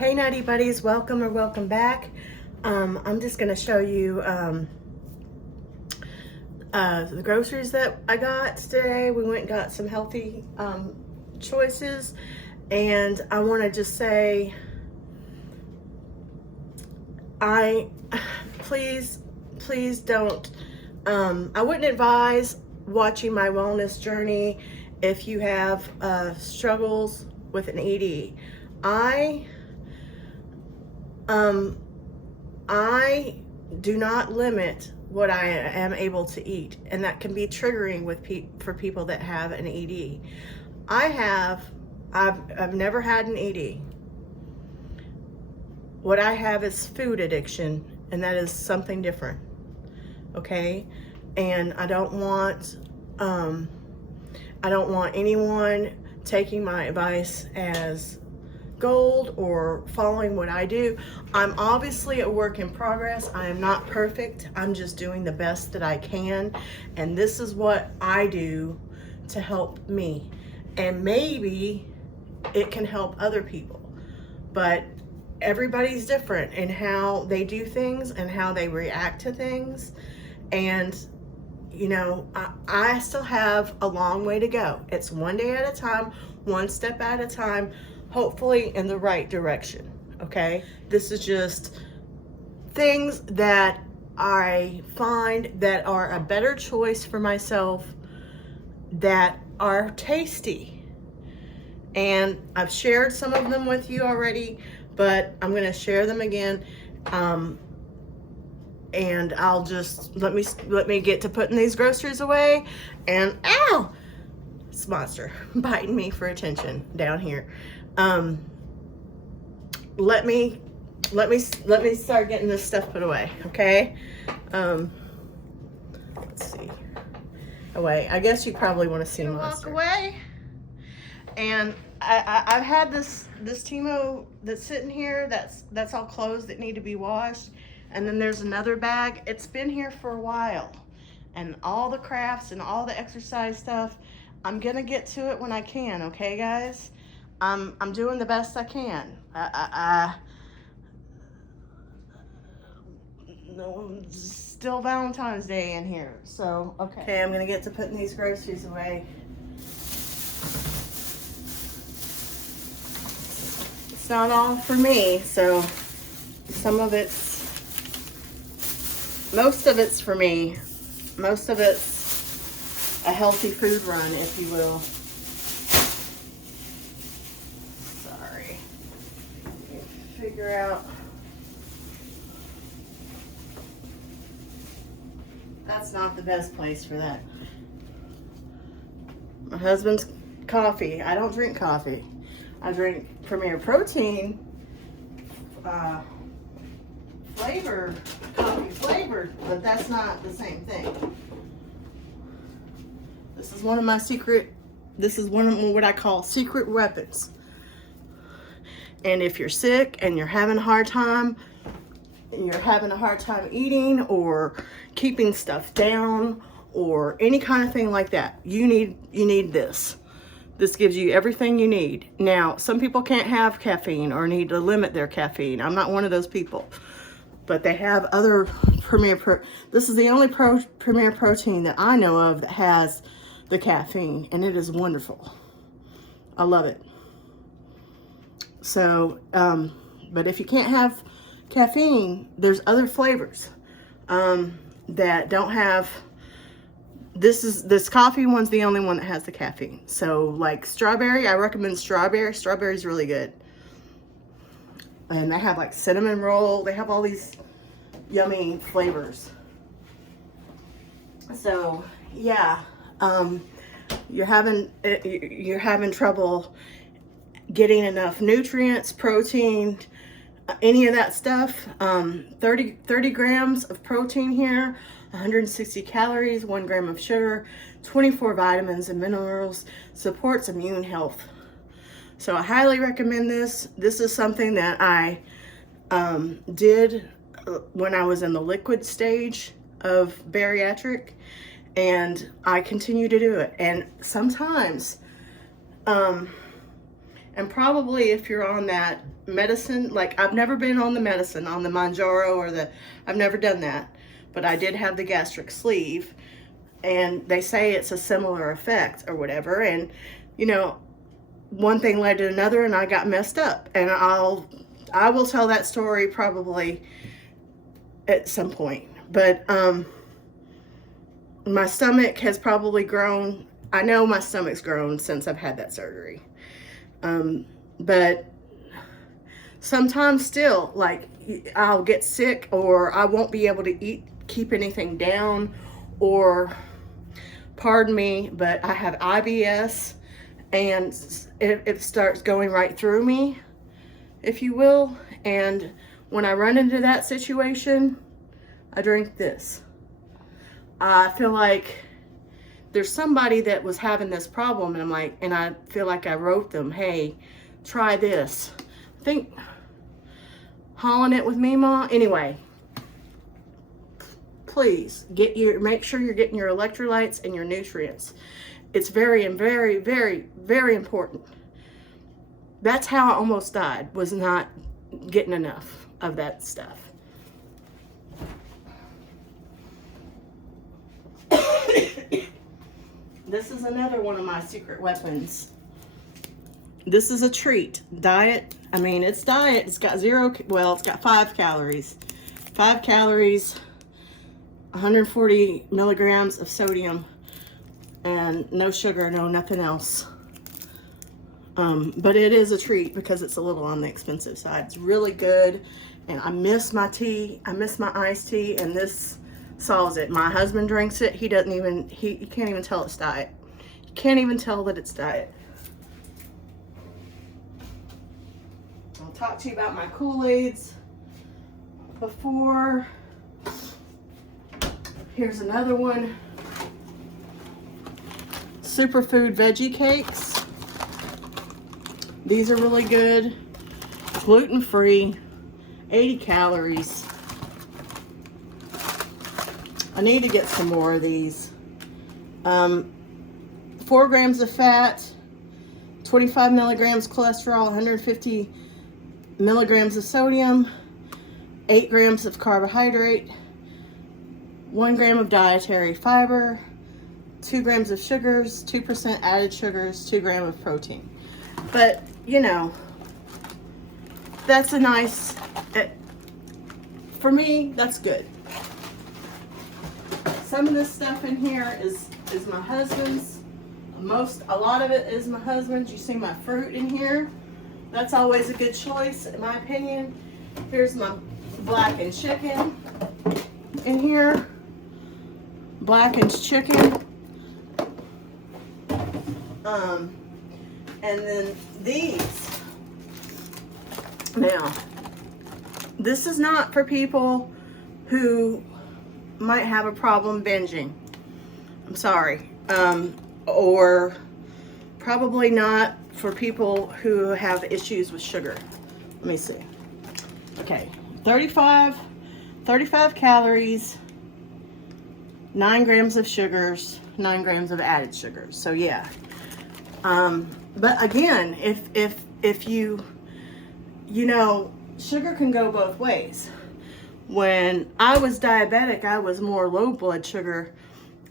Hey Nutty Buddies, welcome or welcome back. I'm just going to show you the groceries that I got today. We went and got some healthy choices, and I want to just say, please don't, I wouldn't advise watching my wellness journey if you have struggles with an ED. I do not limit what I am able to eat, and that can be triggering for people that have an ED. I've never had an ED. What I have is food addiction, and that is something different. Okay, and I don't want anyone taking my advice as gold or following what I do. I'm obviously a work in progress. I am not perfect. I'm just doing the best that I can, and this is what I do to help me, and maybe it can help other people, but everybody's different in how they do things and how they react to things. And you know, I still have a long way to go. It's one day at a time, one step at a time, hopefully in the right direction. Okay, this is just things that I find that are a better choice for myself, that are tasty, and I've shared some of them with you already, but I'm going to share them again. And I'll just let me get to putting these groceries away. And ow, this monster biting me for attention down here. Let me start getting this stuff put away. Okay. Let's see. Away. I guess you probably want to see monster. Walk away. And I've had this Timo that's sitting here. That's all clothes that need to be washed. And then there's another bag. It's been here for a while, and all the crafts and all the exercise stuff. I'm gonna get to it when I can. Okay, guys. I'm doing the best I can. No, still Valentine's Day in here, so okay. Okay, I'm gonna get to putting these groceries away. It's not all for me, so most of it's for me. Most of it's a healthy food run, if you will. Sorry. Let me figure out. That's not the best place for that. My husband's coffee. I don't drink coffee. I drink Premier Protein, coffee flavored, but that's not the same thing. This is one of what I call secret weapons. And if you're sick and you're having a hard time eating or keeping stuff down or any kind of thing like that, you need this. This gives you everything you need. Now, some people can't have caffeine or need to limit their caffeine. I'm not one of those people. But they have other this is the only Premier Protein that I know of that has the caffeine, and it is wonderful. I love it. So, but if you can't have caffeine, there's other flavors that don't have. This coffee one's the only one that has the caffeine. So, like strawberry, I recommend strawberry. Strawberry's really good. And they have like cinnamon roll. They have all these yummy flavors. So yeah, you're having trouble getting enough nutrients, protein, any of that stuff. 30 grams of protein here, 160 calories, 1 gram of sugar, 24 vitamins and minerals, supports immune health. So I highly recommend this. This is something that I did when I was in the liquid stage of bariatric, and I continue to do it. And sometimes, and And probably if you're on that medicine, like I've never been on the medicine, on the Manjaro or I've never done that, but I did have the gastric sleeve, and they say it's a similar effect or whatever. And, you know, one thing led to another, and I got messed up. And I will tell that story probably at some point. But my stomach has probably grown. I know my stomach's grown since I've had that surgery. But sometimes still, like, I'll get sick, or I won't be able to keep anything down, or, pardon me, but I have IBS, and it starts going right through me, if you will. And when I run into that situation, I drink this. I feel like there's somebody that was having this problem, and I feel like I wrote them, hey, try this. I think hauling it with me, Ma. Anyway, please make sure you're getting your electrolytes and your nutrients. It's very, very, very, very important. That's how I almost died, was not getting enough of that stuff. This is another one of my secret weapons. This is a treat. Diet. I mean, it's diet. It's got it's got 5 calories. 5 calories, 140 milligrams of sodium, and no sugar, no nothing else. But it is a treat because it's a little on the expensive side. It's really good, and I miss my tea. I miss my iced tea, and this solves it. My husband drinks it. He doesn't even, he can't even tell it's diet. You can't even tell that it's diet. I'll talk to you about my Kool-Aids before. Here's another one. Superfood veggie cakes. These are really good. Gluten-free, 80 calories. I need to get some more of these. 4 grams of fat, 25 milligrams cholesterol, 150 milligrams of sodium, 8 grams of carbohydrate, 1 gram of dietary fiber, 2 grams of sugars, 2% added sugars, 2 grams of protein. But, you know, that's a nice, for me, that's good. Some of this stuff in here is my husband's. A lot of it is my husband's. You see my fruit in here. That's always a good choice, in my opinion. Here's my blackened chicken in here. Blackened chicken. And then these. Now, this is not for people who might have a problem binging. I'm sorry. Or probably not for people who have issues with sugar. Let me see. Okay, 35 calories, 9 grams of sugars, 9 grams of added sugars. So yeah. But again, if you know, sugar can go both ways. When I was diabetic, I was more low blood sugar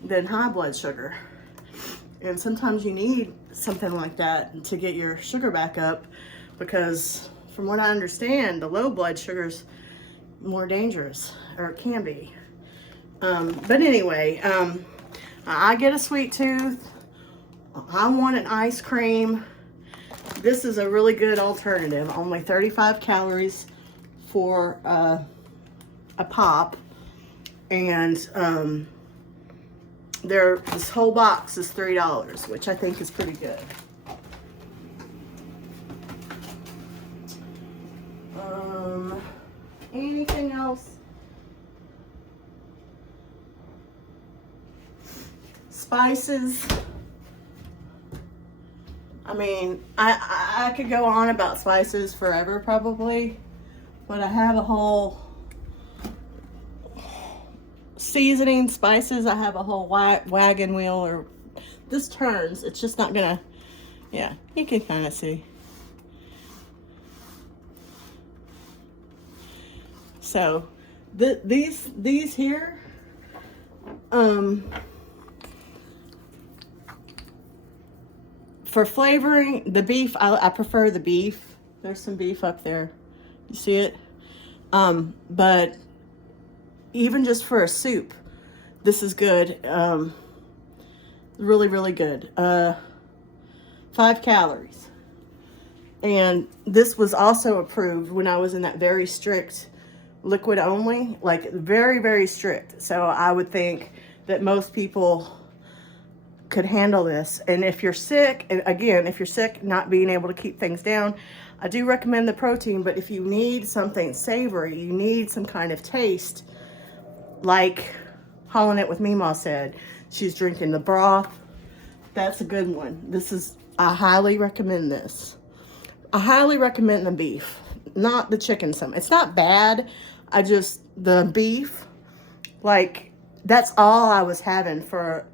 than high blood sugar. And sometimes you need something like that to get your sugar back up, because from what I understand, the low blood sugar is more dangerous, or it can be. But anyway, I get a sweet tooth. I want an ice cream. This is a really good alternative. Only 35 calories for a pop. And this whole box is $3, which I think is pretty good. Anything else? Spices. I mean, I could go on about spices forever probably, but I have a whole seasoning spices. I have a whole wagon wheel, or this turns. It's just not gonna, yeah, you can kind of see. So these here, for flavoring, the beef, I prefer the beef. There's some beef up there. You see it? But even just for a soup, this is good. Really, really good. 5 calories. And this was also approved when I was in that very strict liquid only, like very, very strict. So I would think that most people could handle this. And if you're sick, and again, if you're sick, not being able to keep things down, I do recommend the protein. But if you need something savory, you need some kind of taste, like Hollin' It with Meemaw said, she's drinking the broth. That's a good one. I highly recommend this. I highly recommend the beef, not the chicken some. It's not bad. The beef, like, that's all I was having for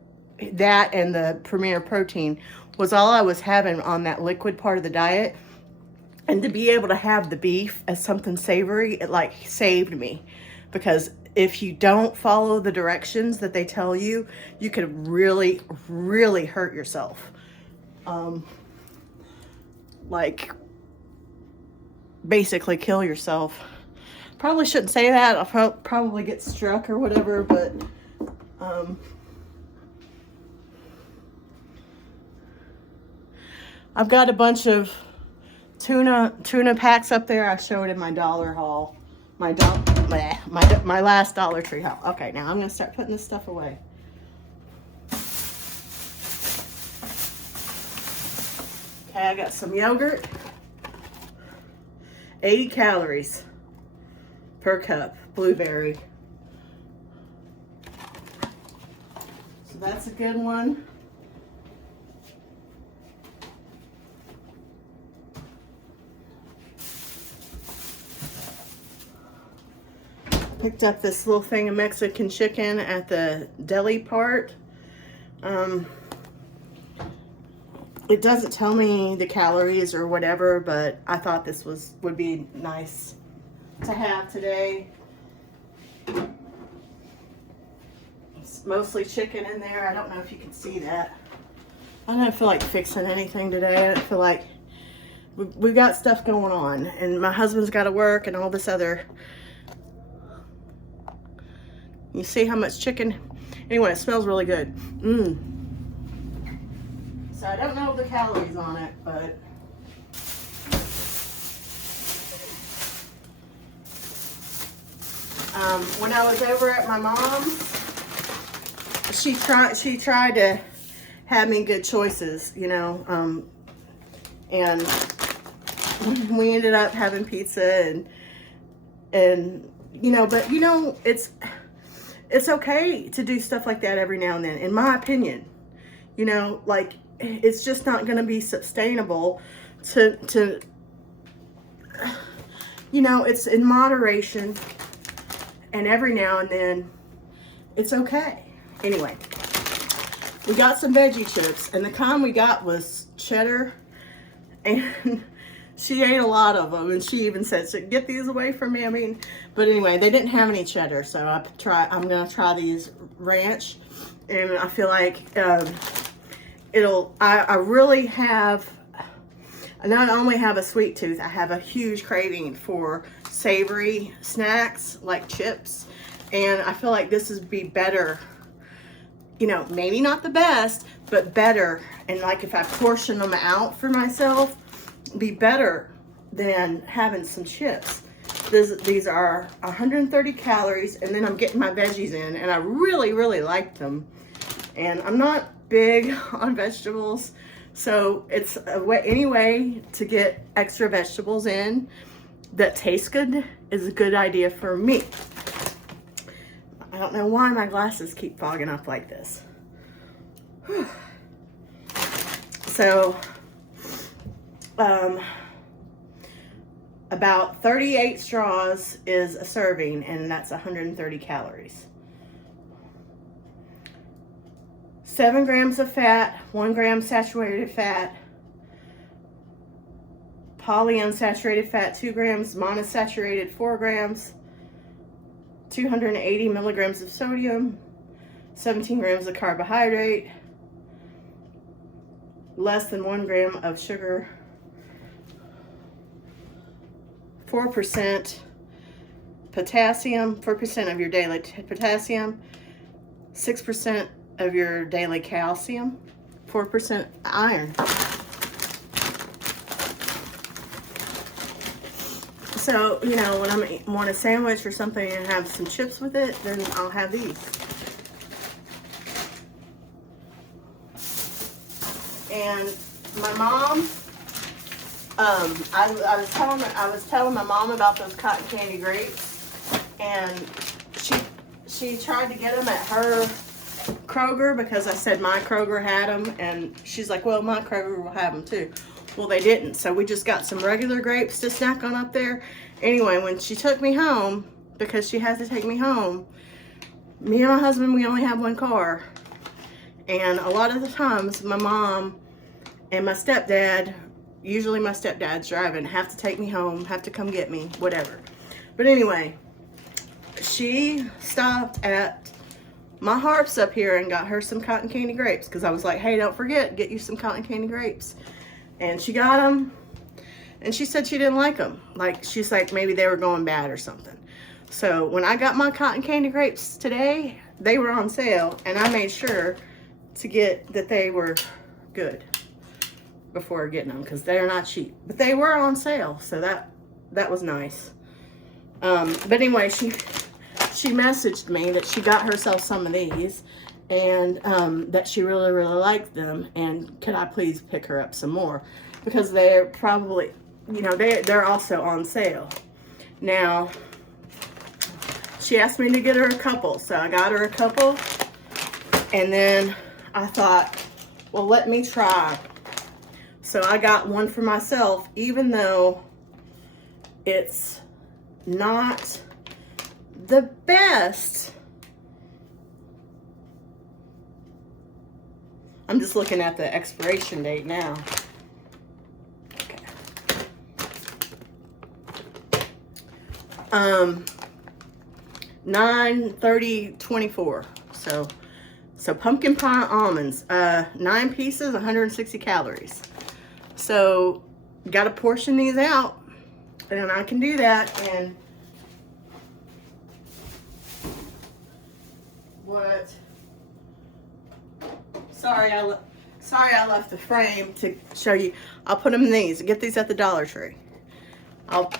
that, and the Premier Protein was all I was having on that liquid part of the diet. And to be able to have the beef as something savory, it like saved me. Because if you don't follow the directions that they tell you, you could really, really hurt yourself. Like, basically kill yourself. Probably shouldn't say that. I'll probably get struck or whatever, but I've got a bunch of tuna packs up there. I showed in my dollar haul, my last Dollar Tree haul. Okay, now I'm gonna start putting this stuff away. Okay, I got some yogurt. 80 calories per cup, blueberry. So that's a good one. Picked up this little thing of Mexican chicken at the deli part. It doesn't tell me the calories or whatever, but I thought this would be nice to have today. It's mostly chicken in there. I don't know if you can see that. I don't feel like fixing anything today. I don't feel like we got stuff going on, and my husband's got to work and all this other. You see how much chicken? Anyway, it smells really good. So I don't know the calories on it, but when I was over at my mom's, she tried to have me good choices, you know, and we ended up having pizza and you know, but you know, it's okay to do stuff like that every now and then, in my opinion. You know, like, it's just not going to be sustainable to, you know, it's in moderation, and every now and then it's okay. Anyway, we got some veggie chips, and the kind we got was cheddar, and she ate a lot of them, and she even said, so get these away from me. I mean, but anyway, they didn't have any cheddar, so I'm gonna try these ranch, and I feel like I really have, I not only have a sweet tooth, I have a huge craving for savory snacks like chips, and I feel like this would be better, you know, maybe not the best, but better, and like if I portion them out for myself, be better than having some chips. These are 130 calories, and then I'm getting my veggies in, and I really, really like them. And I'm not big on vegetables, so it's any way to get extra vegetables in that taste good is a good idea for me. I don't know why my glasses keep fogging up like this. So about 38 straws is a serving, and that's 130 calories. 7 grams of fat, 1 gram saturated fat, polyunsaturated fat 2 grams, monosaturated 4 grams, 280 milligrams of sodium, 17 grams of carbohydrate, less than 1 gram of sugar, 4% potassium, 4% of your daily potassium, 6% of your daily calcium, 4% iron. So, you know, when I want a sandwich or something and have some chips with it, then I'll have these. And my mom, I was telling my mom about those cotton candy grapes, and she tried to get them at her Kroger because I said my Kroger had them, and she's like, well, my Kroger will have them too. Well, they didn't, so we just got some regular grapes to snack on up there. Anyway, when she took me home, because she has to take me home, me and my husband, we only have one car, and a lot of the times my mom and my stepdad, usually my stepdad's driving, have to take me home, have to come get me, whatever. But anyway, she stopped at my Harps up here and got her some cotton candy grapes, because I was like, hey, don't forget, get you some cotton candy grapes. And she got them, and she said she didn't like them. Like, she's like, maybe they were going bad or something. So when I got my cotton candy grapes today, they were on sale, and I made sure to get that they were good before getting them, because they're not cheap. But they were on sale, so that was nice. But anyway, she messaged me that she got herself some of these, and that she really, really liked them, and could I please pick her up some more, because they're probably, you know, they're also on sale. Now, she asked me to get her a couple, so I got her a couple, and then I thought, well, let me try. So I got one for myself, even though it's not the best. I'm just looking at the expiration date now. Okay. 9/30/24. So pumpkin pie almonds, 9 pieces, 160 calories. So got to portion these out, and I can do that. And what? Sorry, I left the frame to show you. I'll put them in these. Get these at the Dollar Tree. I'll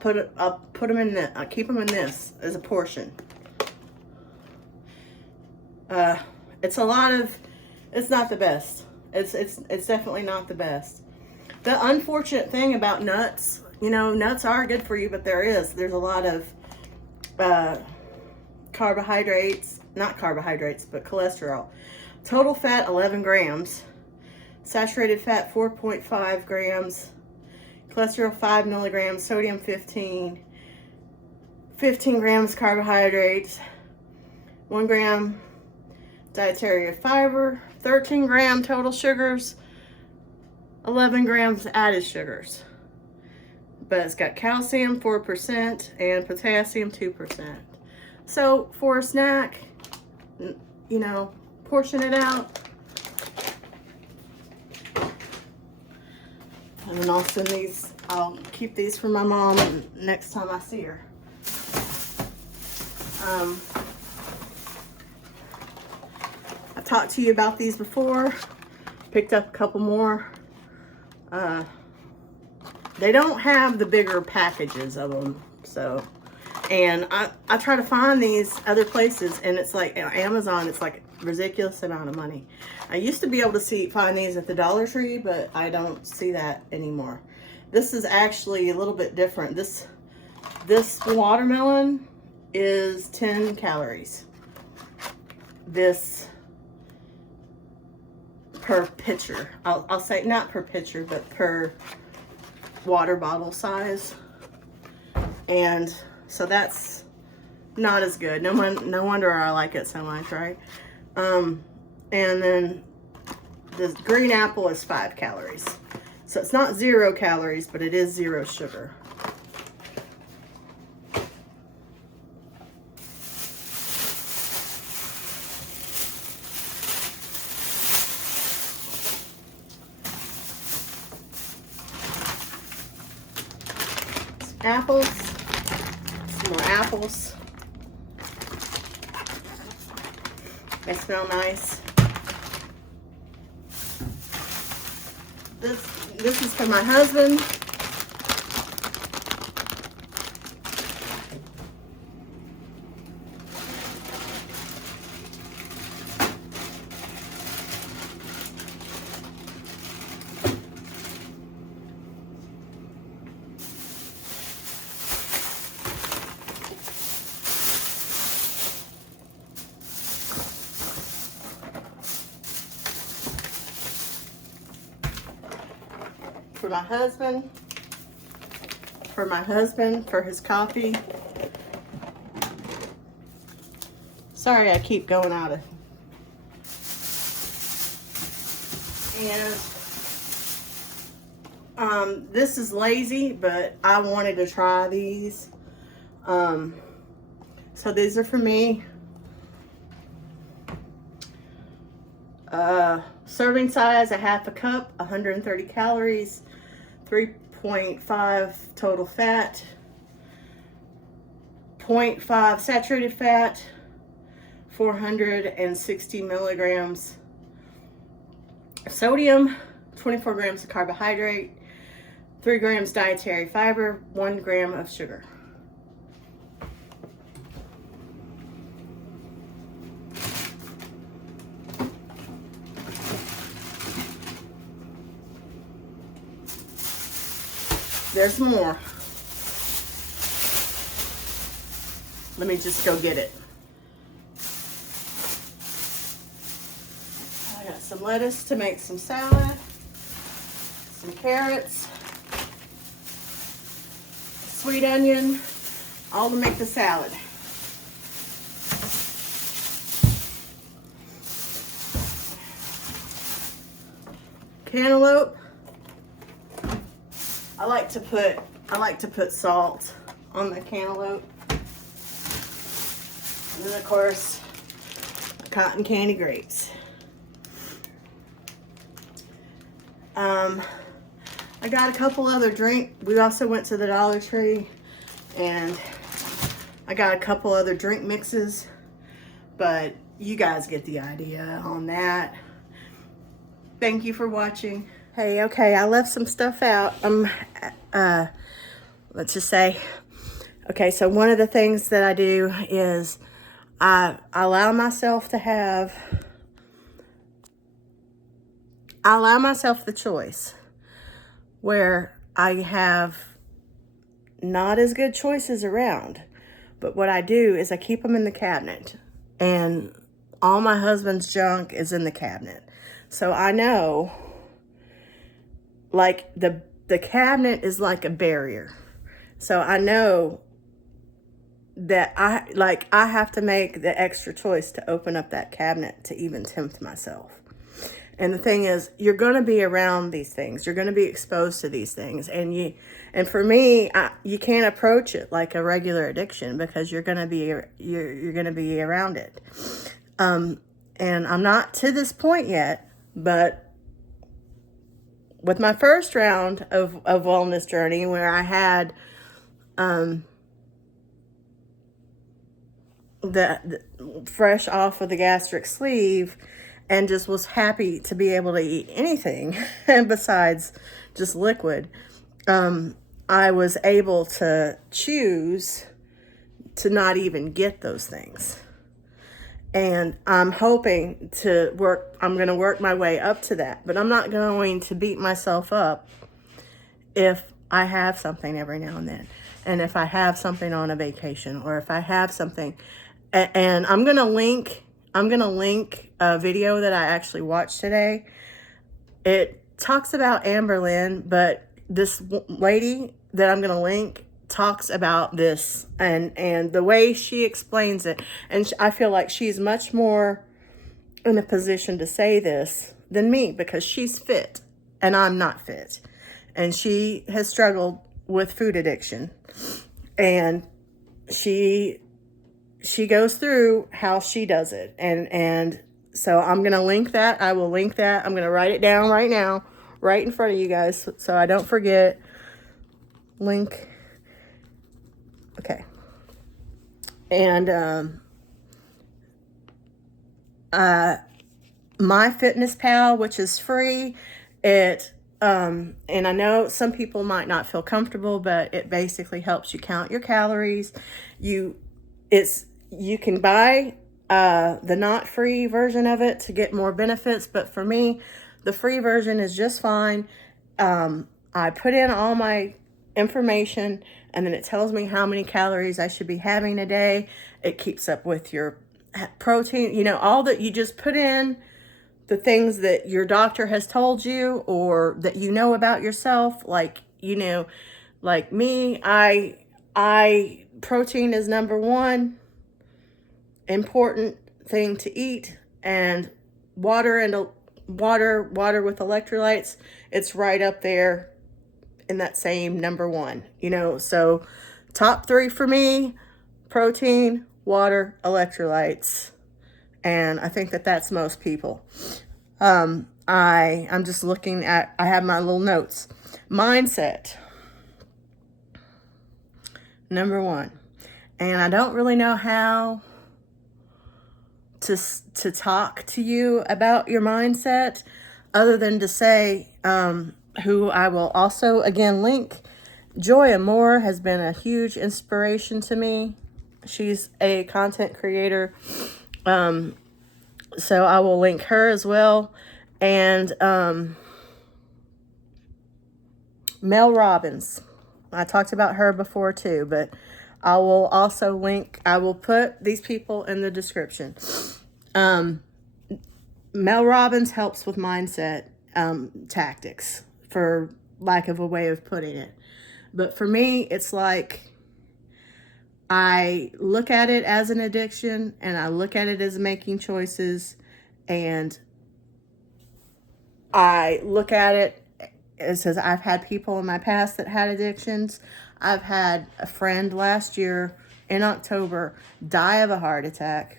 put them in this. I'll keep them in this as a portion. It's a lot of. It's not the best. It's definitely not the best. The unfortunate thing about nuts, you know, nuts are good for you, but there's a lot of carbohydrates, not carbohydrates, but cholesterol. Total fat, 11 grams. Saturated fat, 4.5 grams. Cholesterol, 5 milligrams. Sodium, 15. 15 grams carbohydrates. 1 gram dietary fiber. 13 gram total sugars. 11 grams added sugars. But it's got calcium, 4%, and potassium, 2%. So for a snack, you know, portion it out, and then I'll send these. I'll keep these for my mom next time I see her. I talked to you about these before. Picked up a couple more. They don't have the bigger packages of them, so. And I try to find these other places, and it's like Amazon, it's like a ridiculous amount of money. I used to be able to find these at the Dollar Tree, but I don't see that anymore. This is actually a little bit different. This watermelon is 10 calories. This per pitcher. I'll say not per pitcher, but per water bottle size. And so that's not as good. No wonder I like it so much, right? And then the green apple is 5 calories. So it's not 0 calories, but it is 0 sugar. apples. Some more apples. They smell nice. This is for my husband. For my husband, for his coffee. Sorry, I keep going out of. And this is lazy, but I wanted to try these. So these are for me. Serving size, a half a cup, 130 calories, 3.5 total fat, 0.5 saturated fat, 460 milligrams sodium, 24 grams of carbohydrate, 3 grams dietary fiber, 1 gram of sugar. There's more. Let me just go get it. I got some lettuce to make some salad, some carrots, sweet onion, all to make the salad. Cantaloupe. I like to put salt on the cantaloupe. And then of course, cotton candy grapes. I got a couple other we also went to the Dollar Tree and I got a couple other drink mixes, but you guys get the idea on that. Thank you for watching. Hey, okay, I left some stuff out. Let's just say, okay, so one of the things that I do is I allow myself the choice where I have not as good choices around. But what I do is I keep them in the cabinet, and all my husband's junk is in the cabinet. So I know, like, the cabinet is like a barrier. So I know that I have to make the extra choice to open up that cabinet to even tempt myself. And the thing is, you're going to be around these things. You're going to be exposed to these things. And for me, you can't approach it like a regular addiction because you're going to be around it. And I'm not to this point yet, but with my first round of wellness journey, where I had the fresh off of the gastric sleeve and just was happy to be able to eat anything besides just liquid, I was able to choose to not even get those things. And I'm hoping I'm going to work my way up to that, but I'm not going to beat myself up if I have something every now and then. And if I have something on a vacation, or if I have something, and I'm going to link a video that I actually watched today. It talks about Amberlynn, but this lady that I'm going to link talks about this and the way she explains it. And I feel like she's much more in a position to say this than me, because she's fit and I'm not fit. And she has struggled with food addiction. And she goes through how she does it. And so I'm going to link that. I will link that. I'm going to write it down right now, right in front of you guys, so I don't forget. Link Okay. And MyFitnessPal, which is free, it and I know some people might not feel comfortable, but it basically helps you count your calories. You can buy the not free version of it to get more benefits, but for me, the free version is just fine. I put in all my information, and then it tells me how many calories I should be having a day. It keeps up with your protein, you know, all that. You just put in the things that your doctor has told you or that you know about yourself. Like, you know, like me, I protein is number one important thing to eat, and water with electrolytes, it's right up there in that same number one, you know. So top three for me: protein, water, electrolytes. And I think that that's most people. I'm just looking at, I have my little notes. Mindset, number one. And I don't really know how to talk to you about your mindset other than to say, who I will also again link. Joy Moore has been a huge inspiration to me. She's a content creator. So I will link her as well. And Mel Robbins. I talked about her before too, but I will also link, I will put these people in the description. Mel Robbins helps with mindset tactics, for lack of a way of putting it. But for me, it's like, I look at it as an addiction, and I look at it as making choices, and I look at it, it says I've had people in my past that had addictions. I've had a friend last year in October die of a heart attack.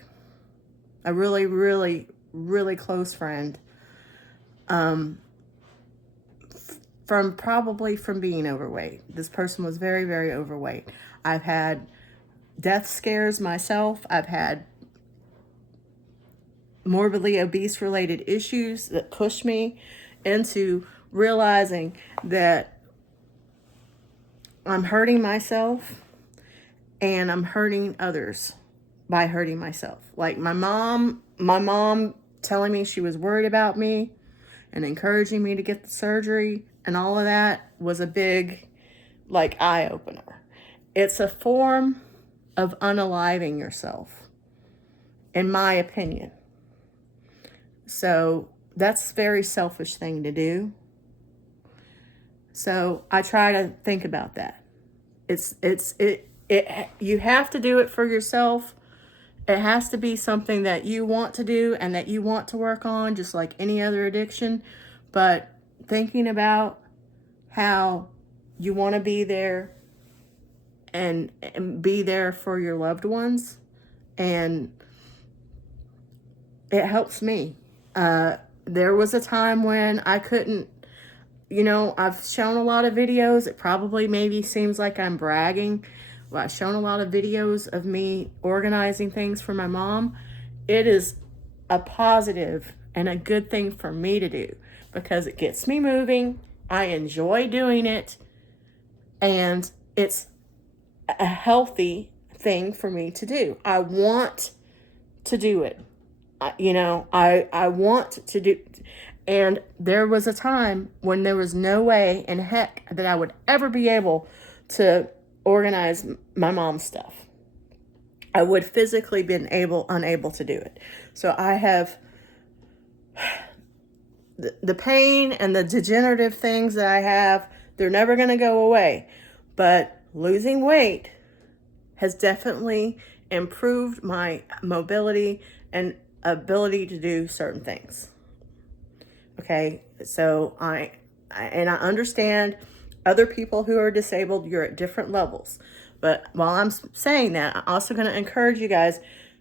A really, really, really close friend. From being overweight. This person was very, very overweight. I've had death scares myself. I've had morbidly obese related issues that pushed me into realizing that I'm hurting myself and I'm hurting others by hurting myself. Like my mom telling me she was worried about me and encouraging me to get the surgery and all of that was a big, like, eye opener. It's a form of unaliving yourself, in my opinion. So that's a very selfish thing to do. So I try to think about that. You have to do it for yourself. It has to be something that you want to do and that you want to work on, just like any other addiction. But thinking about how you want to be there and be there for your loved ones, and it helps me. There was a time when I couldn't, you know, I've shown a lot of videos. It probably maybe seems like I'm bragging. Well, I've shown a lot of videos of me organizing things for my mom. It is a positive and a good thing for me to do because it gets me moving. I enjoy doing it, and it's a healthy thing for me to do. I want to do it. I want to do. And there was a time when there was no way in heck that I would ever be able to organize my mom's stuff. I would physically been unable to do it. So I have the pain and the degenerative things that I have, they're never going to go away. But losing weight has definitely improved my mobility and ability to do certain things. Okay, so I understand other people who are disabled, you're at different levels. But while I'm saying that, I'm also going to encourage you guys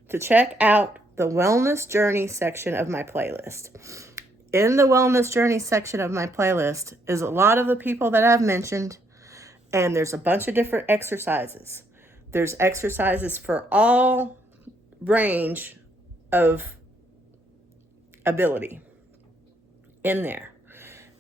to check out the Wellness Journey section of my playlist. In the Wellness Journey section of my playlist is a lot of the people that I've mentioned, and there's a bunch of different exercises. There's exercises for all range of ability in there.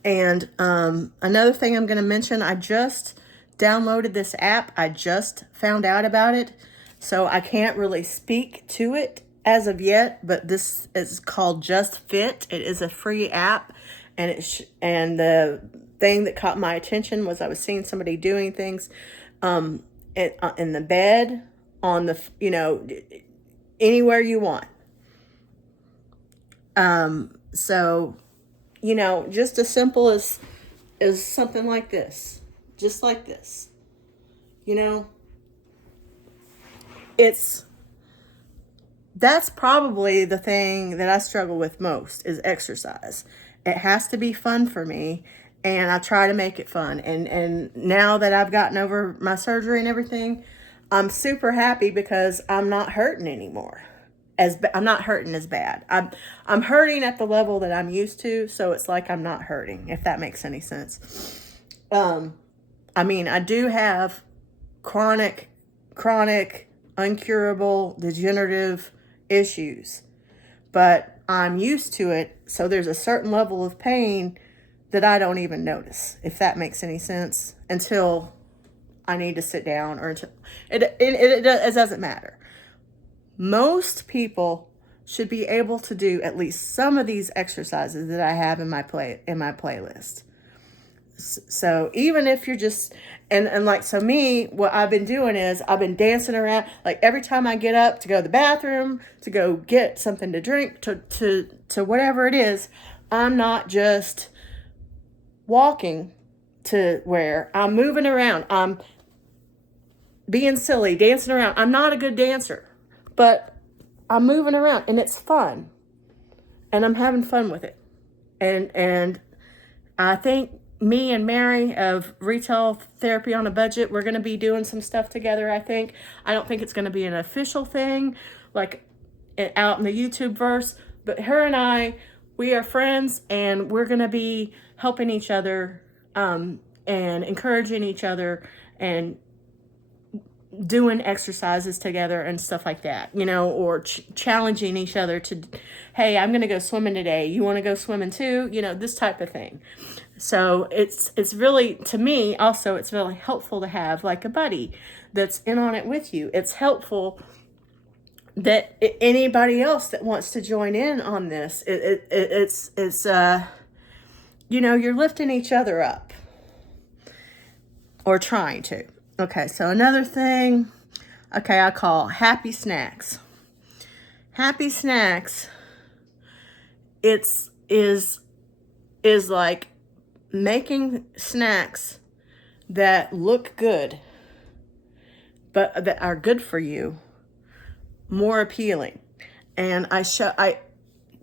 And another thing I'm going to mention, I just downloaded this app. I just found out about it, so I can't really speak to it as of yet, but this is called Just Fit. It is a free app, and and the thing that caught my attention was I was seeing somebody doing things in the bed, on the, you know, anywhere you want. So, you know, just as simple as something like this, just like this, you know, that's probably the thing that I struggle with most is exercise. It has to be fun for me, and I try to make it fun. And now that I've gotten over my surgery and everything, I'm super happy because I'm not hurting anymore. I'm not hurting as bad. I'm hurting at the level that I'm used to, so it's like I'm not hurting, if that makes any sense. I mean, I do have chronic, uncurable, degenerative issues, but I'm used to it, so there's a certain level of pain that I don't even notice, if that makes any sense, until I need to sit down, or until it doesn't matter. Most people should be able to do at least some of these exercises that I have in my playlist. So even if you're just, and like, so me, what I've been doing is I've been dancing around, like every time I get up to go to the bathroom, to go get something to drink, to whatever it is, I'm not just walking to where I'm moving around. I'm being silly, dancing around. I'm not a good dancer, but I'm moving around and it's fun, and I'm having fun with it. And I think me and Mary of Retail Therapy on a Budget, we're going to be doing some stuff together, I think. I don't think it's going to be an official thing, like out in the YouTube verse, but her and I, we are friends, and we're going to be helping each other and encouraging each other and doing exercises together and stuff like that, you know, or challenging each other to, hey, I'm going to go swimming today. You want to go swimming too? You know, this type of thing. So it's really, to me also, it's really helpful to have like a buddy that's in on it with you. It's helpful that anybody else that wants to join in on this, it's you know, you're lifting each other up, or trying to. Okay, so another thing, okay, I call happy snacks. Happy snacks, is like making snacks that look good, but that are good for you, more appealing. And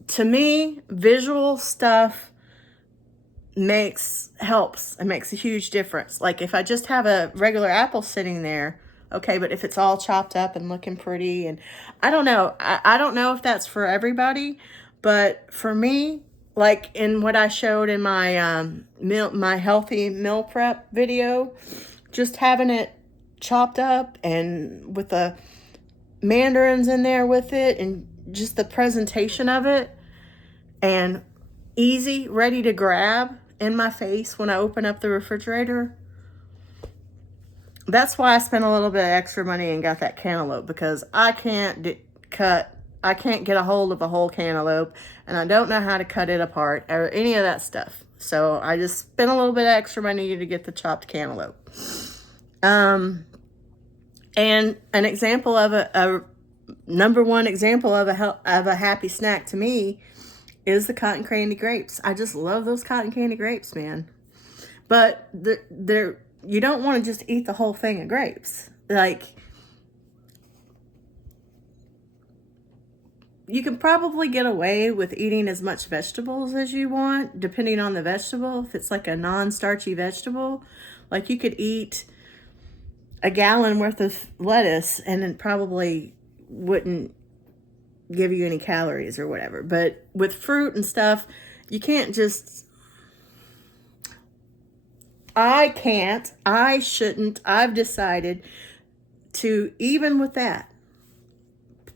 to me, visual stuff helps. It makes a huge difference. Like if I just have a regular apple sitting there, okay, but if it's all chopped up and looking pretty, and I don't know, I don't know if that's for everybody, but for me, like in what I showed in my my healthy meal prep video, just having it chopped up and with the mandarins in there with it, and just the presentation of it, and easy, ready to grab in my face when I open up the refrigerator. That's why I spent a little bit of extra money and got that cantaloupe, because I can't get a hold of a whole cantaloupe, and I don't know how to cut it apart or any of that stuff. So I just spent a little bit of extra money to get the chopped cantaloupe. And an example of a number one example of a happy snack to me is the cotton candy grapes. I just love those cotton candy grapes, man. But you don't want to just eat the whole thing of grapes. Like, you can probably get away with eating as much vegetables as you want, depending on the vegetable. If it's like a non-starchy vegetable, like you could eat a gallon worth of lettuce and it probably wouldn't give you any calories or whatever. But with fruit and stuff, you can't just, I shouldn't, I've decided to even with that,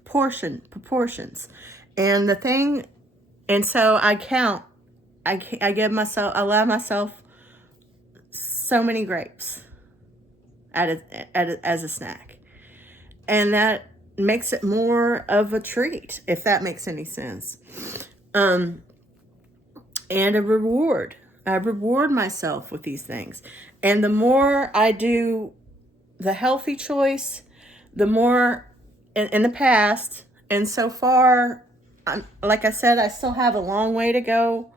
proportions. And the thing, and so I count, I allow myself so many grapes as a snack. And that makes it more of a treat, if that makes any sense. And a reward. I reward myself with these things. And the more I do the healthy choice, the more in the past, and so far, like I said, I still have a long way to go.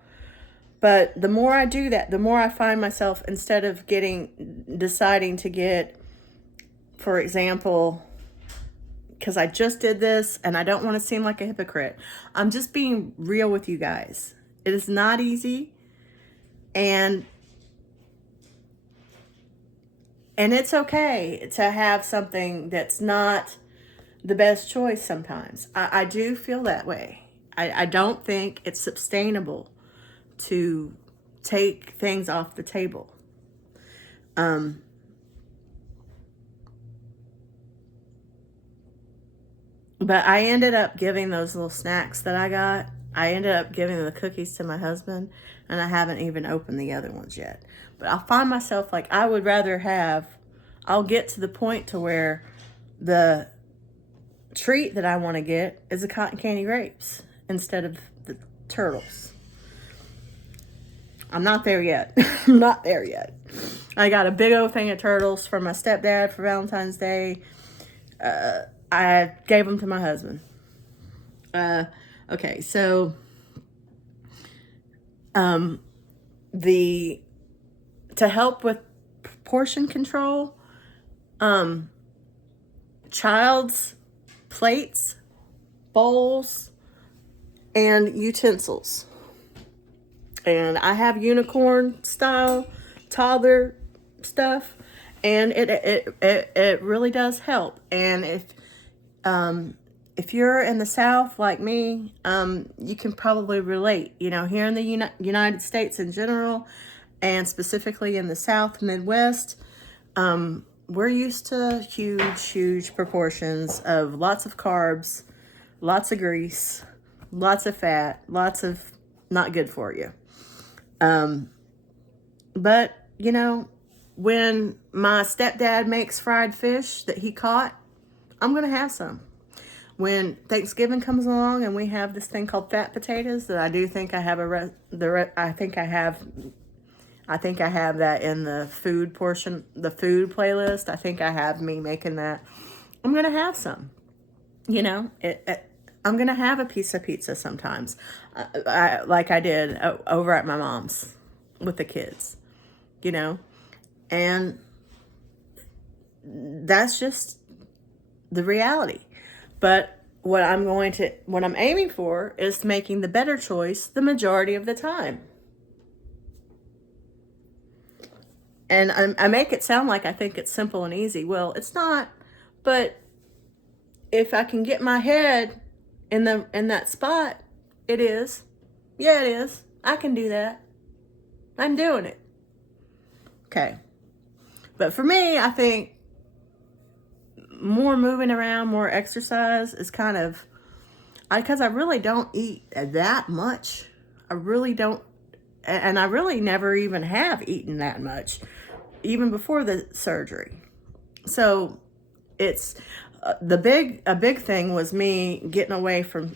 But the more I do that, the more I find myself, instead of deciding to get, for example, because I just did this and I don't want to seem like a hypocrite, I'm just being real with you guys. It is not easy. And it's okay to have something that's not the best choice sometimes. I do feel that way. I don't think it's sustainable to take things off the table. But I ended up giving those little snacks that I got, I ended up giving the cookies to my husband, and I haven't even opened the other ones yet. But I find myself like, I would rather I'll get to the point to where the treat that I want to get is the cotton candy grapes instead of the turtles. I'm not there yet. I'm not there yet. I got a big old thing of turtles from my stepdad for Valentine's Day. I gave them to my husband. Okay, so to help with portion control, child's plates, bowls, and utensils. And I have unicorn style toddler stuff, and it really does help. And if you're in the South like me, you can probably relate. You know, here in the United States in general, and specifically in the South, Midwest, we're used to huge proportions of lots of carbs, lots of grease, lots of fat, lots of not good for you. But, you know, when my stepdad makes fried fish that he caught, I'm going to have some. When Thanksgiving comes along and we have this thing called fat potatoes that I do think I have I think I have that in the food portion, the food playlist. I think I have me making that. I'm going to have some, you know, I'm going to have a piece of pizza sometimes, like I did over at my mom's with the kids, you know, and that's just the reality. But what I'm aiming for is making the better choice the majority of the time. And I make it sound like I think it's simple and easy. Well, it's not, but if I can get my head in that spot, it is. Yeah, it is. I can do that. I'm doing it. Okay. But for me, I think more moving around, more exercise is kind of, because I really don't eat that much. I really don't, and I really never even have eaten that much, even before the surgery. So it's a big thing was me getting away from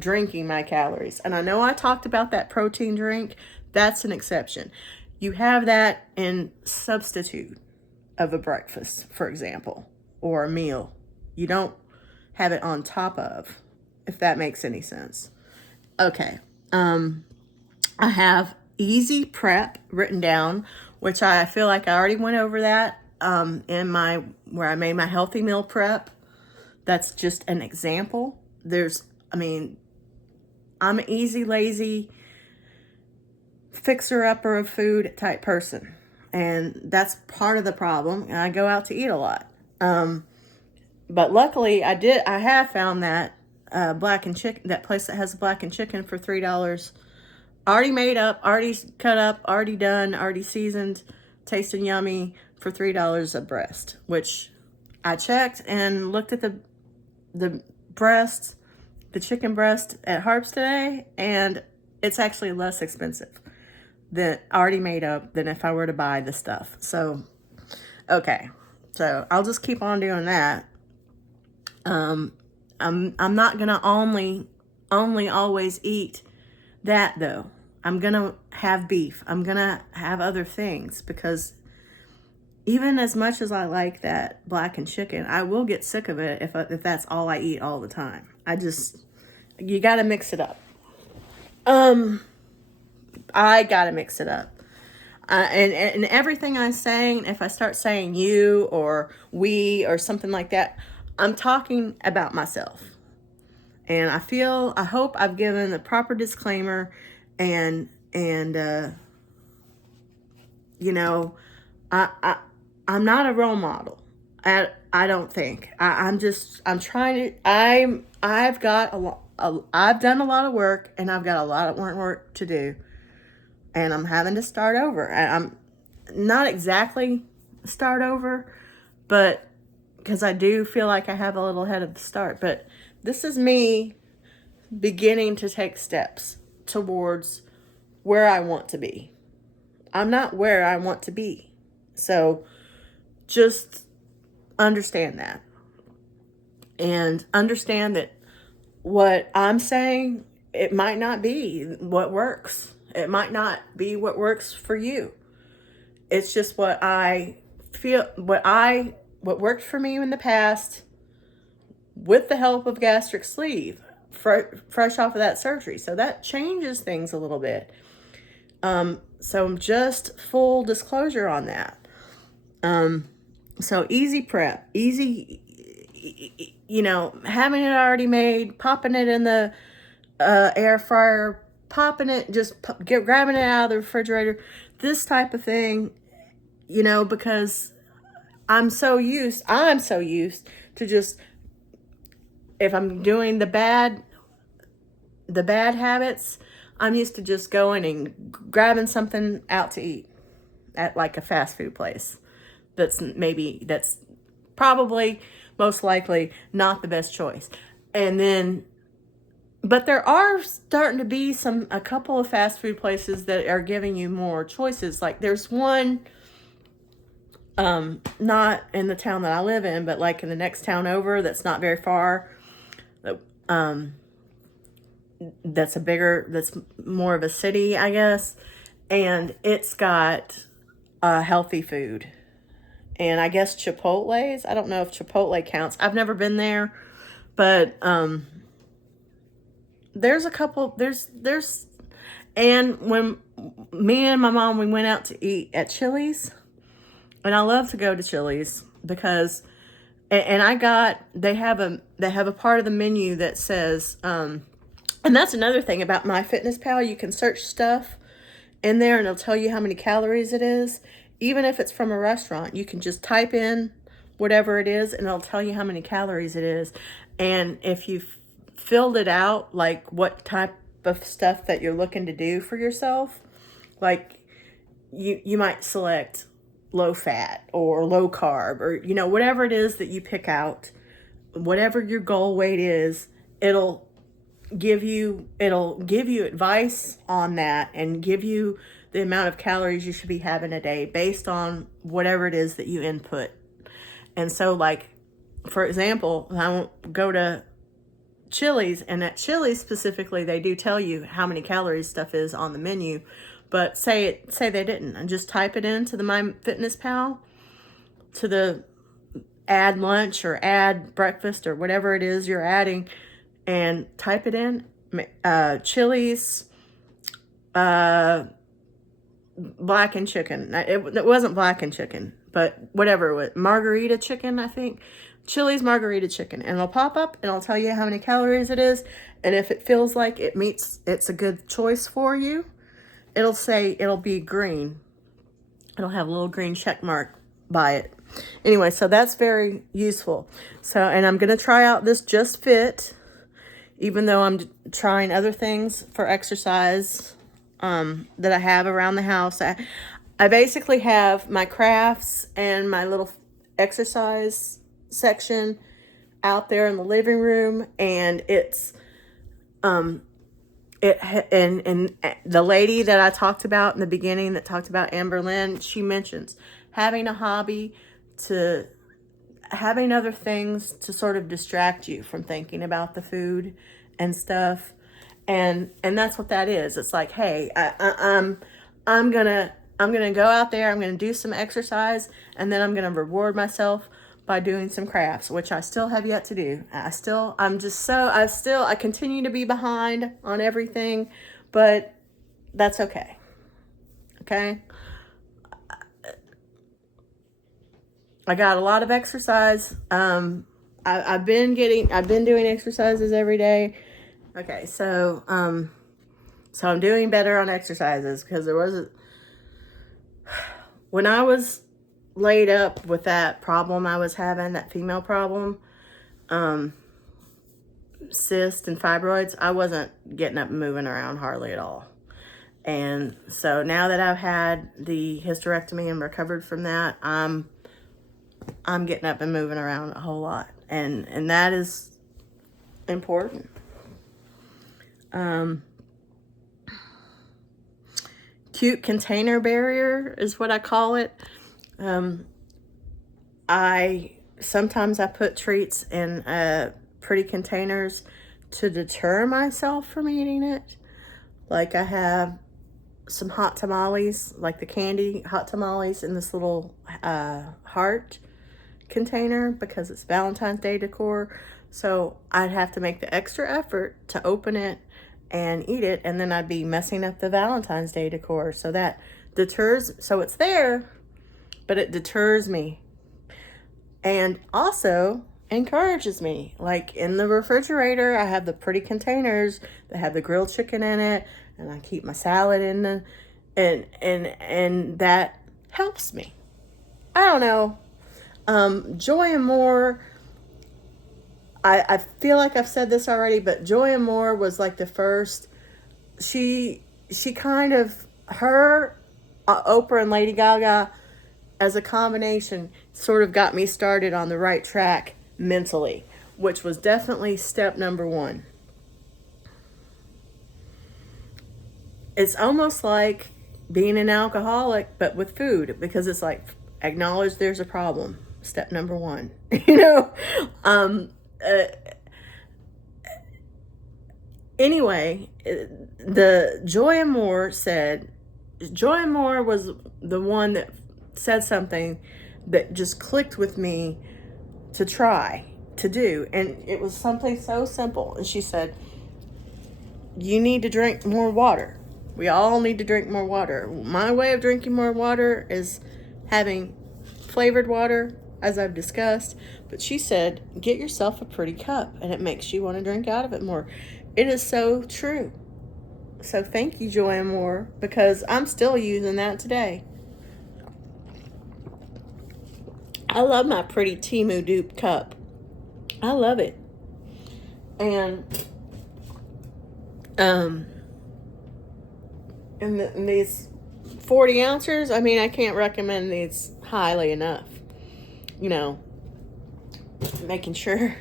drinking my calories. And I know I talked about that protein drink. That's an exception. You have that in substitute of a breakfast, for example, or a meal. You don't have it on top of, if that makes any sense. Okay. I have easy prep written down, which I feel like I already went over that in where I made my healthy meal prep. That's just an example. I'm an easy, lazy, fixer-upper of food type person. And that's part of the problem. And I go out to eat a lot. But luckily I have found that blackened chicken, that place that has blackened chicken for $3, already made up, already cut up, already done, already seasoned, tasting yummy for $3 a breast, which I checked and looked at the breast, the chicken breast at Harps today, and it's actually less expensive than already made up than if I were to buy the stuff. So, okay. So I'll just keep on doing that. I'm not gonna only always eat that though. I'm gonna have beef. I'm gonna have other things, because even as much as I like that blackened chicken, I will get sick of it if that's all I eat all the time. You gotta mix it up. I gotta mix it up. And everything I'm saying, if I start saying you or we or something like that, I'm talking about myself. And I hope I've given the proper disclaimer, and you know, I'm not a role model. I don't think. I'm trying to, I've got I've done a lot of work, and I've got a lot of work to do. And I'm having to start over. I'm not exactly start over, but because I do feel like I have a little head of the start. But this is me beginning to take steps towards where I want to be. I'm not where I want to be. So just understand that. And understand that what I'm saying, it might not be what works. It might not be what works for you. It's just what I feel, what worked for me in the past, with the help of gastric sleeve, fresh off of that surgery. So that changes things a little bit. So just full disclosure on that. So easy prep, easy, having it already made, popping it in the air fryer, popping it, just grabbing it out of the refrigerator, this type of thing, because I'm so used to just, if I'm doing the bad habits, I'm used to just going and grabbing something out to eat at like a fast food place. That's probably most likely not the best choice. But there are starting to be a couple of fast food places that are giving you more choices. Like there's one, not in the town that I live in, but like in the next town over, that's not very far. That's more of a city, I guess. And it's got healthy food. And I guess Chipotle's, I don't know if Chipotle counts. I've never been there, but there's a couple, and when me and my mom, we went out to eat at Chili's, and I love to go to Chili's because, and they have a part of the menu that says, and that's another thing about MyFitnessPal, you can search stuff in there and it'll tell you how many calories it is. Even if it's from a restaurant, you can just type in whatever it is and it'll tell you how many calories it is. And if you've filled it out, like what type of stuff that you're looking to do for yourself, like you might select low fat or low carb, or whatever it is that you pick out, whatever your goal weight is, it'll give you advice on that and give you the amount of calories you should be having a day based on whatever it is that you input. And so, like, for example, I won't go to Chili's, and at Chili's specifically, they do tell you how many calories stuff is on the menu. But say they didn't, and just type it into the MyFitnessPal, to the add lunch or add breakfast or whatever it is you're adding, and type it in, Chili's, blackened chicken. It wasn't blackened chicken, but whatever it was, margarita chicken, I think. Chili's margarita chicken, and it'll pop up and it'll tell you how many calories it is, and if it feels like it's a good choice for you, it'll be green. It'll have a little green check mark by it. Anyway, so that's very useful. So, and I'm gonna try out this Just Fit, even though I'm trying other things for exercise that I have around the house. I basically have my crafts and my little exercise section out there in the living room, and it's and the lady that I talked about in the beginning that talked about Amber Lynn, she mentions having a hobby, to having other things to sort of distract you from thinking about the food and stuff. And that's what that is. It's like, hey, I'm gonna go out there, I'm gonna do some exercise, and then I'm gonna reward myself by doing some crafts, which I still have yet to do. I continue to be behind on everything, but that's okay. Okay? I got a lot of exercise. I've been doing exercises every day. Okay, so I'm doing better on exercises, because when I was laid up with that problem I was having, that female problem, cyst and fibroids, I wasn't getting up and moving around hardly at all. And so now that I've had the hysterectomy and recovered from that, I'm getting up and moving around a whole lot, and that is important. Cute container barrier is what I call it. Sometimes I put treats in pretty containers to deter myself from eating it. Like, I have some hot tamales, like the candy hot tamales, in this little heart container, because it's Valentine's Day decor. So I'd have to make the extra effort to open it and eat it, and then I'd be messing up the Valentine's Day decor. So that deters, so it's there, but it deters me. And also encourages me. Like, in the refrigerator, I have the pretty containers that have the grilled chicken in it, and I keep my salad in the, and that helps me. I don't know. Joy and More, I feel like I've said this already, but Joy and More was like the first, she kind of, Oprah and Lady Gaga as a combination sort of got me started on the right track mentally, which was definitely step number one. It's almost like being an alcoholic, but with food, because it's like, acknowledge there's a problem. Step number one, anyway, the Joy and More was the one that said something that just clicked with me to try to do. And it was something so simple. And she said, you need to drink more water. We all need to drink more water. My way of drinking more water is having flavored water, as I've discussed. But she said, get yourself a pretty cup, and it makes you want to drink out of it more. It is so true. So thank you, Joy and More, because I'm still using that today. I love my pretty Temu dupe cup. I love it. And in these 40 ounces, I mean, I can't recommend these highly enough. Making sure.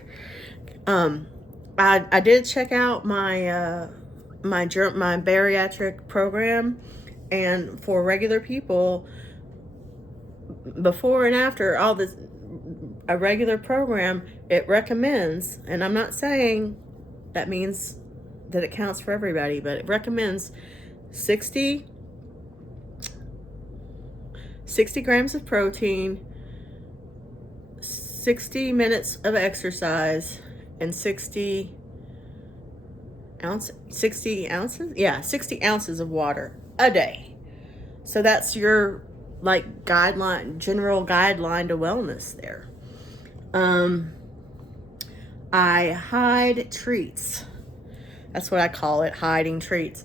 I did check out my my bariatric program, and for regular people, before and after all this, a regular program, it recommends, and I'm not saying that means that it counts for everybody, but it recommends 60 grams of protein, 60 minutes of exercise, and 60 ounces? Yeah, 60 ounces of water a day. So that's your general guideline to wellness there. I hide treats. That's what I call it, hiding treats.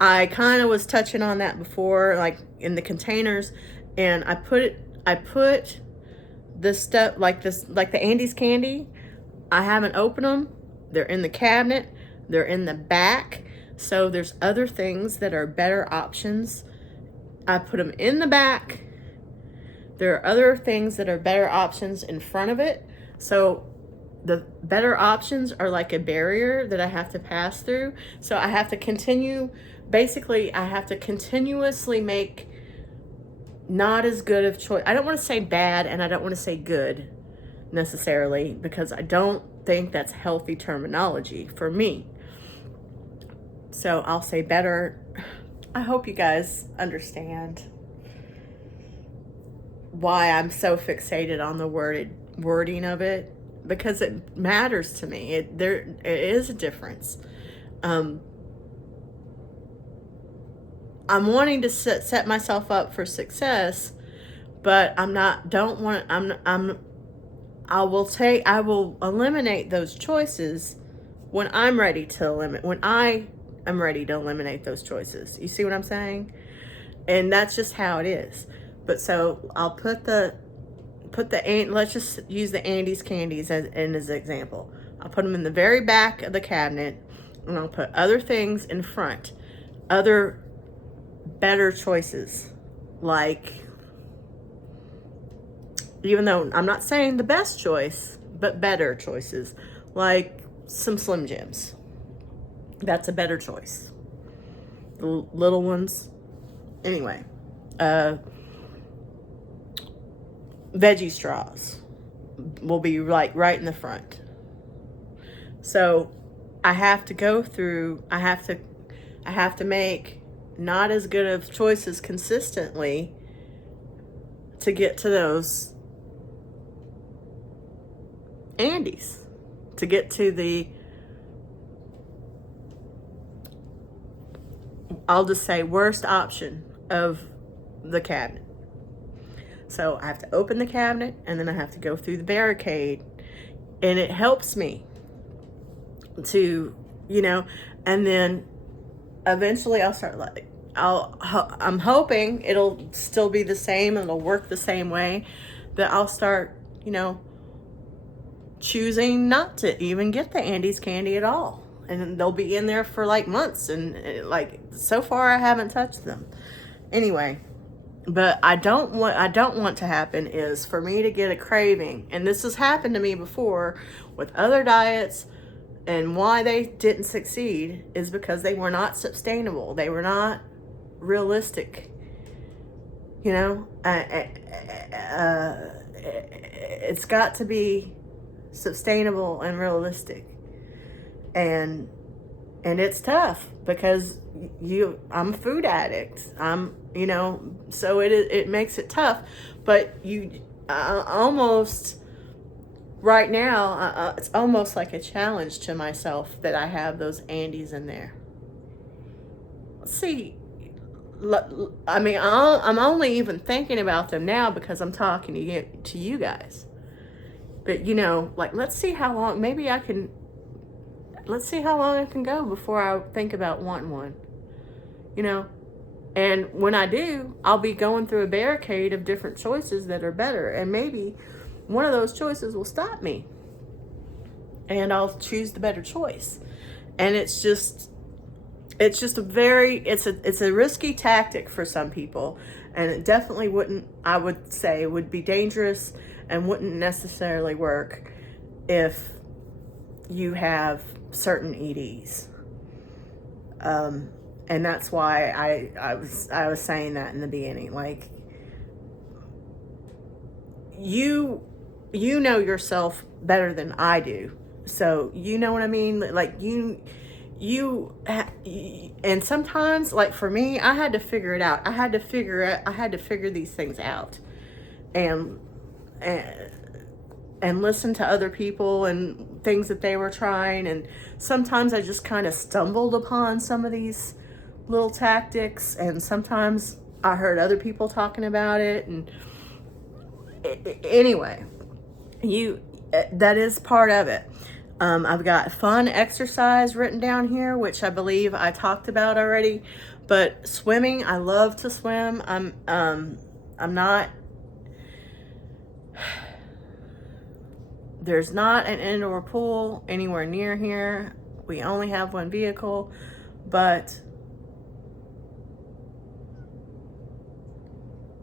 I kind of was touching on that before, like in the containers, and I put the stuff like the Andes candy. I haven't opened them. They're in the cabinet. They're in the back. So there's other things that are better options. I put them in the back There are other things that are better options in front of it. So the better options are like a barrier that I have to pass through. So I have to I have to continuously make not as good of choice. I don't want to say bad and I don't want to say good necessarily, because I don't think that's healthy terminology for me. So I'll say better. I hope you guys understand why I'm so fixated on the wording of it, because it matters to me. It is a difference. I'm wanting to set myself up for success, but I will eliminate those choices when I am ready to eliminate those choices. You see what I'm saying? And that's just how it is. But so I'll let's just use the Andes candies as an example. I'll put them in the very back of the cabinet, and I'll put other things in front, other better choices, like, even though I'm not saying the best choice, but better choices, like some Slim Jims. That's a better choice. The little ones. Anyway, veggie straws will be like right in the front. So I have to make not as good of choices consistently to get to those Andes, to get to the, I'll just say, worst option of the cabinet. So I have to open the cabinet, and then I have to go through the barricade, and it helps me to, and then eventually I'll start I'm hoping it'll still be the same and it'll work the same way, that I'll start, choosing not to even get the Andes candy at all. And they'll be in there for like months, and so far I haven't touched them. Anyway, but I don't want to happen is for me to get a craving. And this has happened to me before with other diets, and why they didn't succeed is because they were not sustainable. They were not realistic. It's got to be sustainable and realistic. And it's tough because I'm a food addict. So it makes it tough. But almost right now, it's almost like a challenge to myself that I have those Andes in there. See, I mean, I'm only even thinking about them now because I'm talking to you guys. But let's see how long. Let's see how long I can go before I think about wanting one. And when I do, I'll be going through a barricade of different choices that are better. And maybe one of those choices will stop me. And I'll choose the better choice. And it's a risky tactic for some people. And it definitely I would say, would be dangerous and wouldn't necessarily work if you have certain EDs. And that's why I was saying that in the beginning. Like, you know yourself better than I do. So you know what I mean? Like and sometimes, like for me, I had to figure it out. I had to figure these things out, and listen to other people and things that they were trying. And sometimes I just kind of stumbled upon some of these little tactics, and sometimes I heard other people talking about it. And anyway, that is part of it. I've got fun exercise written down here, which I believe I talked about already. But swimming, I love to swim. I'm not. There's not an indoor pool anywhere near here. We only have one vehicle, but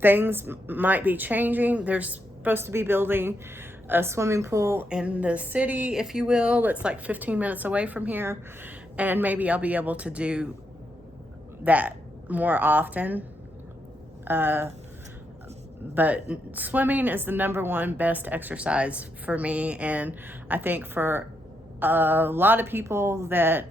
things might be changing. They're supposed to be building a swimming pool in the city, if you will. It's like 15 minutes away from here. And maybe I'll be able to do that more often. But swimming is the #1 best exercise for me. And I think for a lot of people that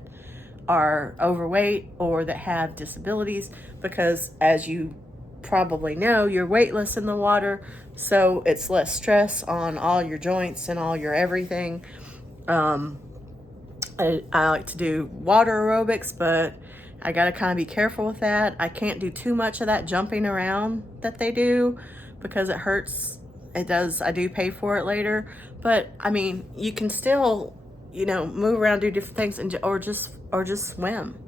are overweight or that have disabilities, because as you probably know, you're weightless in the water, so it's less stress on all your joints and all your everything. I like to do water aerobics, but I gotta kind of be careful with that. I can't do too much of that jumping around that they do because it hurts. It does. I do pay for it later, but I mean, you can still, move around, do different things, and or just swim.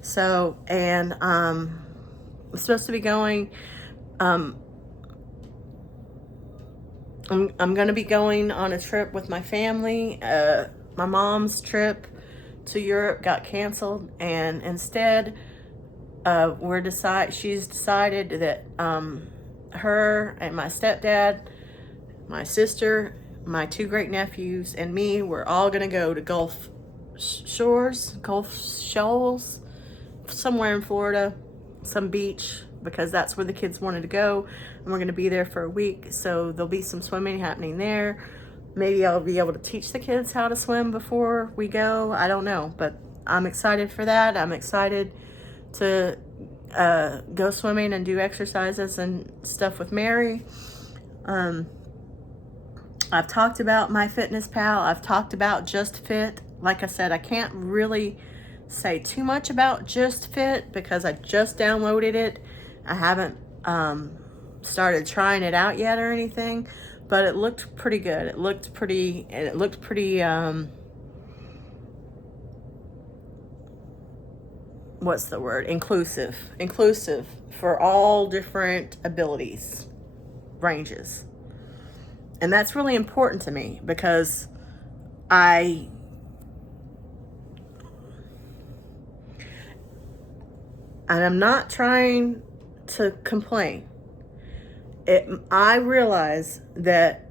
So, and I'm supposed to be going. I'm going to be going on a trip with my family. My mom's trip to Europe got canceled, and instead, she's decided that her and my stepdad, my sister, my 2 great nephews, and me, we're all going to go to Gulf Shoals, somewhere in Florida, some beach, because that's where the kids wanted to go, and we're going to be there for a week. So there'll be some swimming happening there. Maybe I'll be able to teach the kids how to swim before we go. I don't know, but I'm excited for that. I'm excited to go swimming and do exercises and stuff with Mary. I've talked about MyFitnessPal. I've talked about Just Fit. Like I said, I can't really say too much about Just Fit because I just downloaded it. I haven't started trying it out yet or anything, but it looked pretty good. It looked pretty what's the word? Inclusive for all different abilities, ranges. And that's really important to me because and I'm not trying to complain. I realize that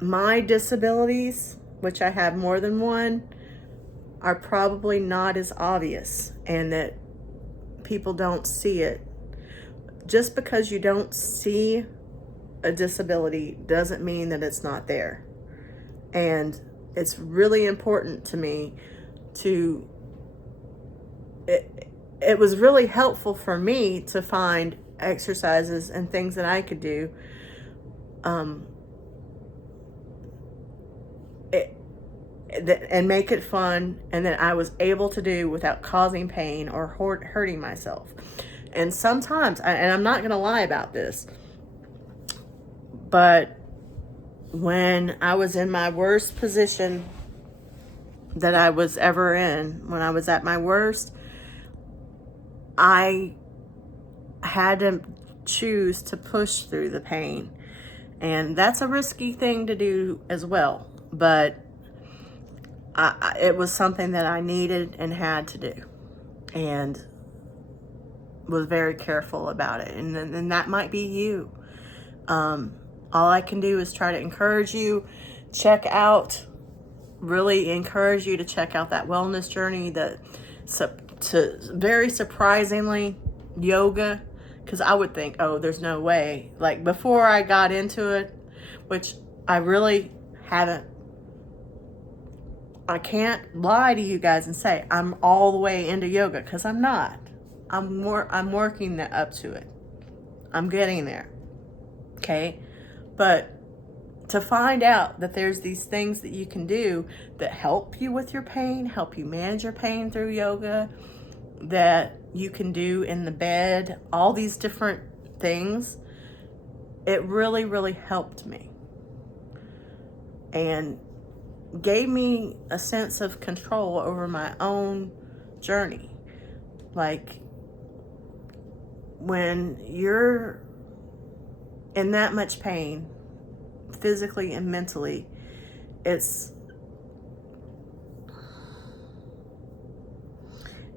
my disabilities, which I have more than one, are probably not as obvious, and that people don't see it. Just because you don't see a disability doesn't mean that it's not there. And it's really important to me to, it was really helpful for me to find exercises and things that I could do and make it fun, and that I was able to do without causing pain or hurting myself. And sometimes, and I'm not going to lie about this, but when I was in my worst position that I was ever in, when I was at my worst, I had to choose to push through the pain. And that's a risky thing to do as well. But it was something that I needed and had to do. And was very careful about it. And that might be you. All I can do is try to encourage you, really encourage you to check out that wellness journey, very surprisingly, yoga, because I would think, oh, there's no way. Like before I got into it, which I really haven't, I can't lie to you guys and say I'm all the way into yoga, because I'm not. I'm working up to it. I'm getting there. Okay? But to find out that there's these things that you can do that help you with your pain, help you manage your pain through yoga, that you can do in the bed, all these different things, it really, really helped me. And gave me a sense of control over my own journey. Like, when you're in that much pain, physically and mentally, it's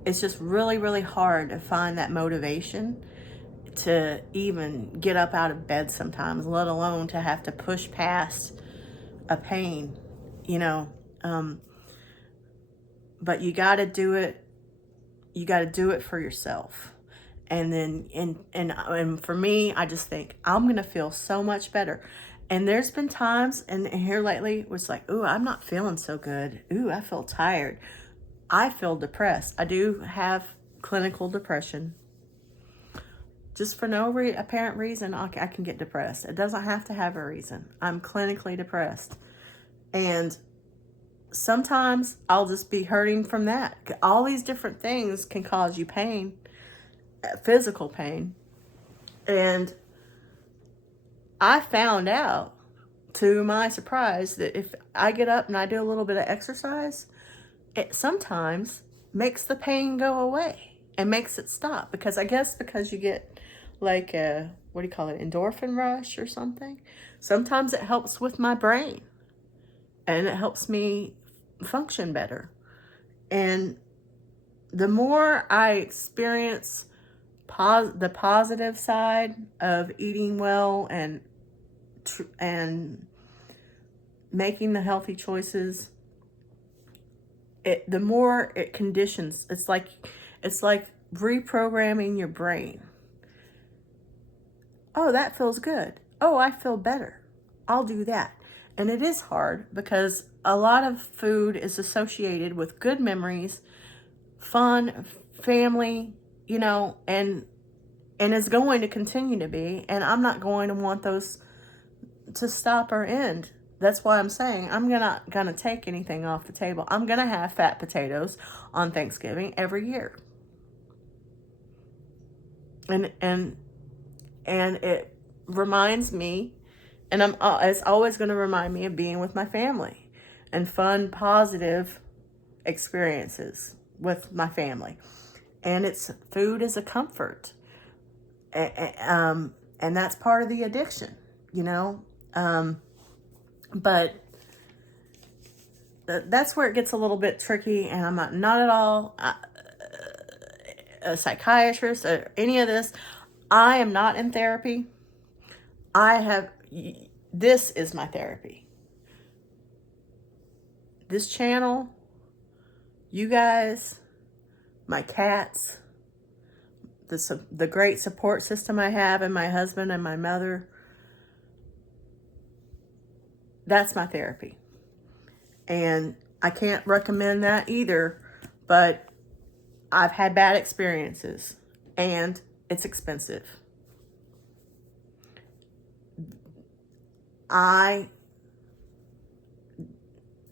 just really, really hard to find that motivation to even get up out of bed sometimes, let alone to have to push past a pain, you know. But you got to do it. You got to do it for yourself. And then, and for me, I just think I'm going to feel so much better. And there's been times, and here lately, it was like, ooh, I'm not feeling so good. Ooh, I feel tired. I feel depressed. I do have clinical depression. Just for no apparent reason, I can get depressed. It doesn't have to have a reason. I'm clinically depressed. And sometimes I'll just be hurting from that. All these different things can cause you pain, physical pain. And I found out, to my surprise, that if I get up and I do a little bit of exercise, it sometimes makes the pain go away and makes it stop. Because I guess because you get like a, what do you call it, endorphin rush or something. Sometimes it helps with my brain and it helps me function better. And the more I experience the positive side of eating well and making the healthy choices, the more it conditions. It's like reprogramming your brain. Oh, that feels good. Oh, I feel better. I'll do that. And it is hard because a lot of food is associated with good memories, fun, family, you know, and is going to continue to be. And I'm not going to want those to stop or end. That's why I'm saying I'm not gonna take anything off the table. I'm gonna have fat potatoes on Thanksgiving every year. And it reminds me, and it's always going to remind me of being with my family and fun, positive experiences with my family. And food is a comfort. And that's part of the addiction, you know. But that's where it gets a little bit tricky, and I'm not at all a psychiatrist or any of this. I am not in therapy. This is my therapy. This channel, you guys, my cats, the great support system I have, and my husband and my mother, that's my therapy. And I can't recommend that either, but I've had bad experiences and it's expensive. I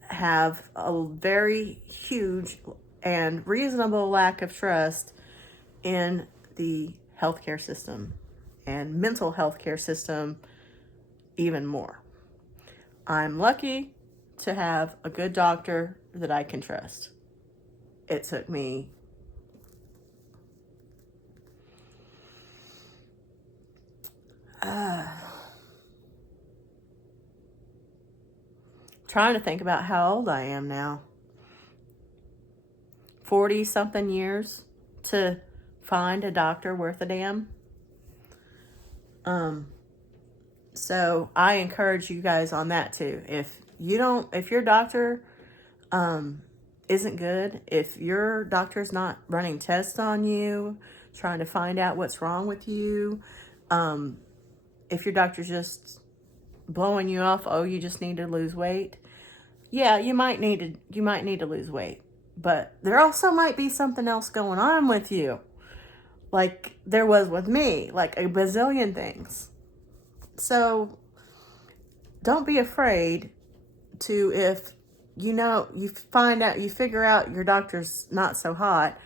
have a very huge and reasonable lack of trust in the healthcare system and mental health care system even more. I'm lucky to have a good doctor that I can trust. It took me trying to think about how old I am now. 40 something years to find a doctor worth a damn. So I encourage you guys on that too. If your doctor isn't good, if your doctor's not running tests on you, trying to find out what's wrong with you, if your doctor's just blowing you off, oh, you just need to lose weight. Yeah, you might need to lose weight, but there also might be something else going on with you, like there was with me, like a bazillion things. So don't be afraid to, if you figure out your doctor's not so hot,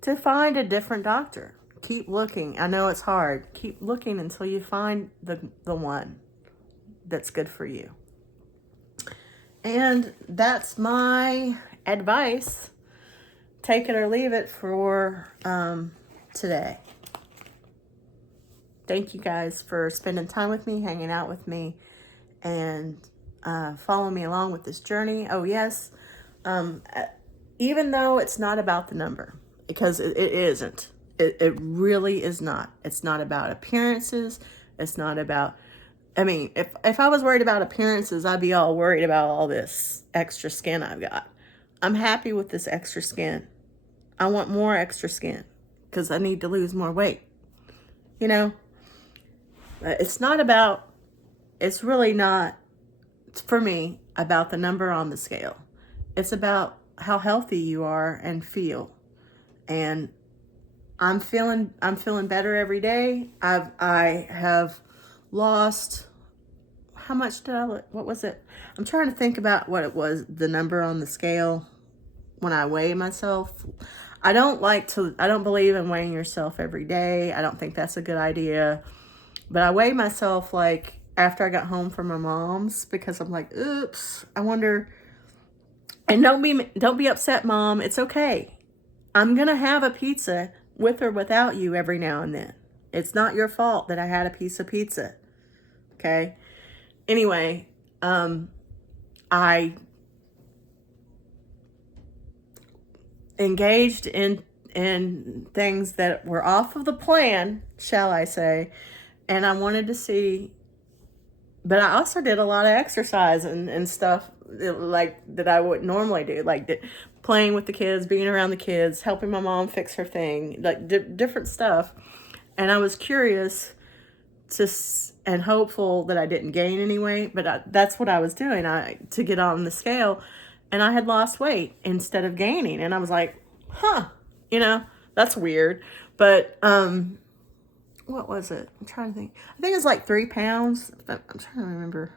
to find a different doctor. Keep looking. I know it's hard. Keep looking until you find the one that's good for you. And that's my advice. Take it or leave it for today. Thank you guys for spending time with me, hanging out with me, and following me along with this journey. Oh, yes. Even though it's not about the number, because it isn't. It really is not. It's not about appearances. It's not about, I mean, if I was worried about appearances, I'd be all worried about all this extra skin I've got. I'm happy with this extra skin. I want more extra skin because I need to lose more weight. You know, it's not about, it's really not, for me, about the number on the scale. It's about how healthy you are and feel. And I'm feeling better every day. I have lost, how much did what was it? I'm trying to think about what it was, the number on the scale when I weigh myself. I don't believe in weighing yourself every day. I don't think that's a good idea. But I weigh myself like after I got home from my mom's because I'm like, oops, I wonder. And don't be upset, Mom. It's okay. I'm going to have a pizza with or without you every now and then. It's not your fault that I had a piece of pizza. Okay? Anyway, I engaged in things that were off of the plan, shall I say, and I wanted to see, but I also did a lot of exercise and stuff like that I would normally do, like playing with the kids, being around the kids, helping my mom fix her thing, like different stuff. And I was curious and hopeful that I didn't gain any weight, but that's what I was doing to get on the scale. And I had lost weight instead of gaining. And I was like, that's weird. But what was it? I'm trying to think. I think it's like 3 pounds. I'm trying to remember.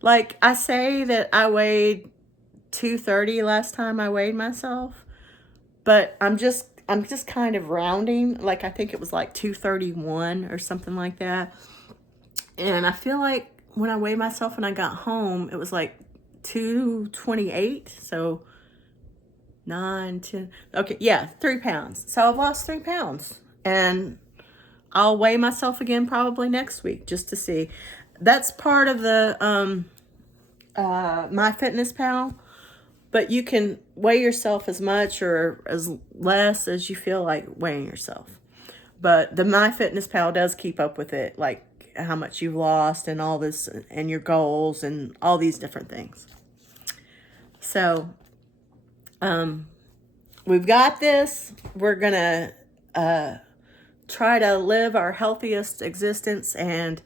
Like, I say that I weighed 230 last time I weighed myself, but I'm just kind of rounding. Like, I think it was like 231 or something like that. And I feel like when I weighed myself when I got home, it was like 228. So 9, 10. Okay, yeah, 3 pounds. So I've lost 3 pounds. And I'll weigh myself again probably next week just to see. That's part of the MyFitnessPal, but you can weigh yourself as much or as less as you feel like weighing yourself. But the MyFitnessPal does keep up with it, like how much you've lost and all this and your goals and all these different things. So we've got this. We're gonna try to live our healthiest existence and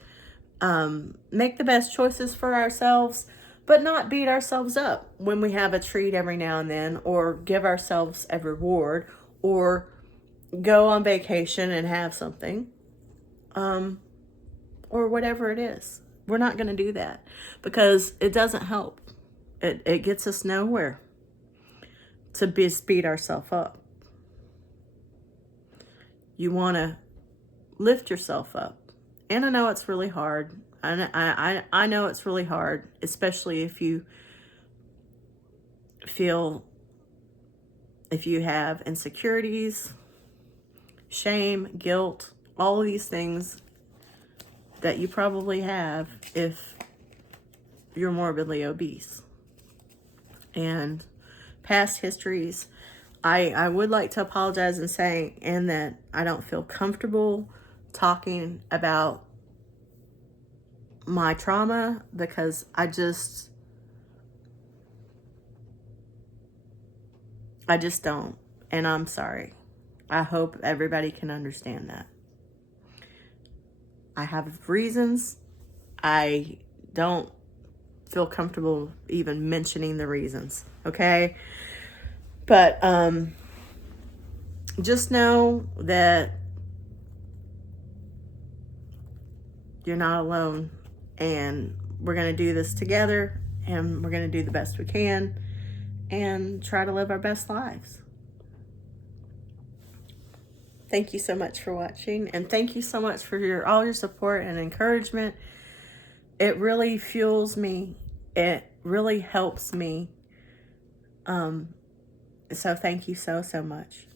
make the best choices for ourselves, but not beat ourselves up when we have a treat every now and then, or give ourselves a reward, or go on vacation and have something, or whatever it is. We're not going to do that because it doesn't help. It gets us nowhere to beat ourselves up. You want to lift yourself up. And I know it's really hard. I know it's really hard, especially if you have insecurities, shame, guilt, all of these things that you probably have if you're morbidly obese. And past histories, I would like to apologize and say, and that I don't feel comfortable talking about my trauma because I just don't. And I'm sorry. I hope everybody can understand that. I have reasons. I don't feel comfortable even mentioning the reasons. Okay? But just know that you're not alone, and we're going to do this together, and we're going to do the best we can and try to live our best lives. Thank you so much for watching, and thank you so much for all your support and encouragement. It really fuels me. It really helps me. So thank you so much.